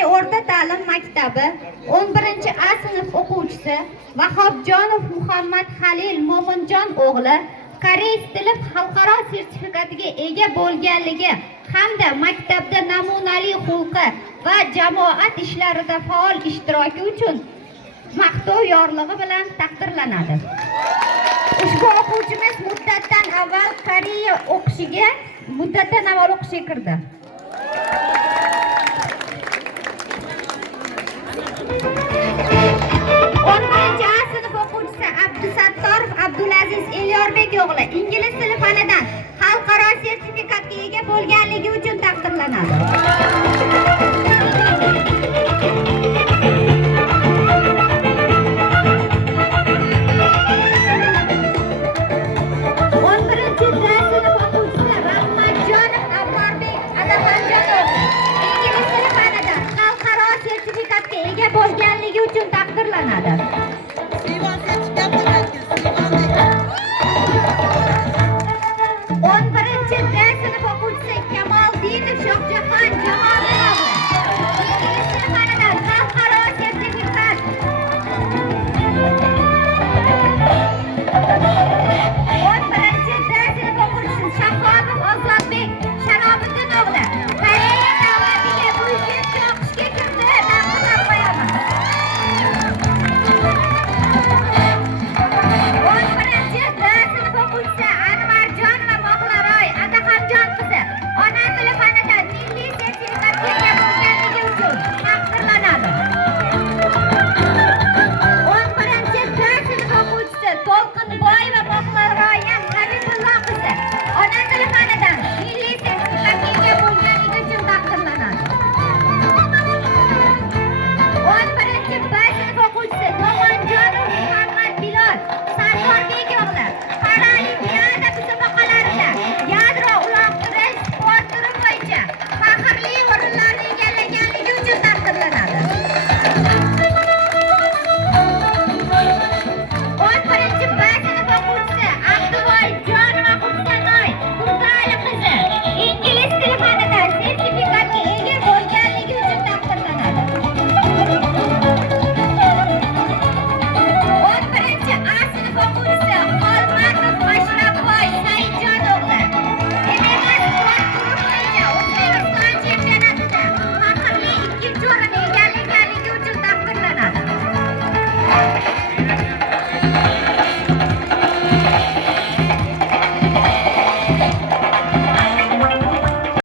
Oliy o'rta ta'lim maktabi 11A sinf o'quvchisi Vahobjonov Muhammad Halil Mo'minjon o'g'li koreys tili xalqaro sertifikatiga ega bo'lganligi hamda maktabda namunali xulqi va jamoat ishlarida faol ishtiroki uchun maqtov yorlig'i bilan taqdirlanadi. Ushbu o'quvchimiz muddatdan avval o'qishiga kirdi. 11A sinf o'quvchisi Abdusattorov Abdulaziz Elyorbek o'g'li ingliz tili fanidan xalqaro sertifikatga ega bo'lganligi uchun taqdirlanadi.